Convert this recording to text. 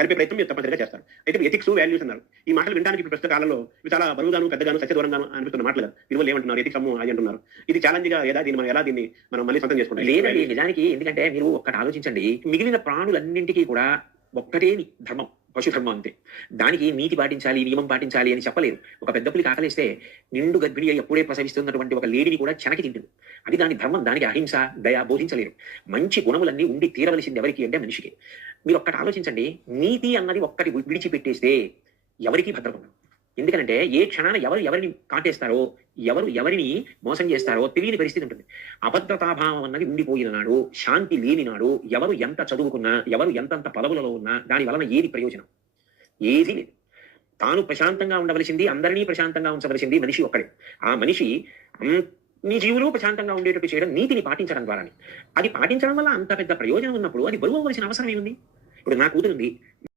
కలిపే ప్రయత్నం మీరు తప్పనిసరిగా చేస్తారు. అయితే ఎథిక్స్, వాల్యూస్ అన్నారు. ఈ మాటలు వినడానికి ఇప్పుడు ప్రస్తుత కాలంలో ఇవి చాలా బరువుగాను, పెద్దగాను, సత్యదూరంగాను అనిపిస్తున్న మాటలు కదా! విలువలు ఏమంటున్నారు? ఎథిక్స్ అమ్మో అది అంటున్నారు. ఇది ఛాలెంజ్‌గా లేదా దీన్ని మనం మళ్ళీ సొంతం చేసుకుంటాం? లేదండి. నిజానికి ఎందుకంటే మీరు ఒక్కటి ఆలోచించండి. మిగిలిన ప్రాణులన్నింటికి కూడా ఒక్కటే ధర్మం. పశు ధర్మం అంతే. దానికి నీతి పాటించాలి, నియమం పాటించాలి అని చెప్పలేరు. ఒక పెద్ద పులికి ఆకలేస్తే నిండు గర్భిణి అయి అప్పుడే ప్రసవిస్తున్నటువంటి ఒక లేడిని కూడా చెనకి తింటుంది. అది దాని ధర్మం. దానికి అహింస, దయ బోధించలేరు. మంచి గుణములన్నీ ఉండి తీరవలసింది ఎవరికి అంటే మనిషికి. మీరు ఒక్కటి ఆలోచించండి. నీతి అన్నది ఒక్కటి విడిచిపెట్టేస్తే ఎవరికీ భద్రత ఉండదు. ఎందుకనంటే ఏ క్షణాన ఎవరు ఎవరిని కాటేస్తారో, ఎవరు ఎవరిని మోసం చేస్తారో తెలియని పరిస్థితి ఉంటుంది. అభద్రతాభావం అన్నది ఉండిపోయిన నాడు, శాంతి లేని నాడు, ఎవరు ఎంత చదువుకున్నా, ఎవరు ఎంతంత పదవులలో ఉన్నా దాని వలన ఏది ప్రయోజనం? ఏదీ లేదు. తాను ప్రశాంతంగా ఉండవలసింది, అందరినీ ప్రశాంతంగా ఉంచవలసింది మనిషి ఒక్కడే. ఆ మనిషి అన్ని జీవులు ప్రశాంతంగా ఉండేటట్టు చేయడం నీతిని పాటించడం ద్వారానే. అది పాటించడం వల్ల అంత పెద్ద ప్రయోజనం ఉన్నప్పుడు అది బరువు అవ్వాల్సిన అవసరం ఏముంది? ఇప్పుడు నా కూతురుంది.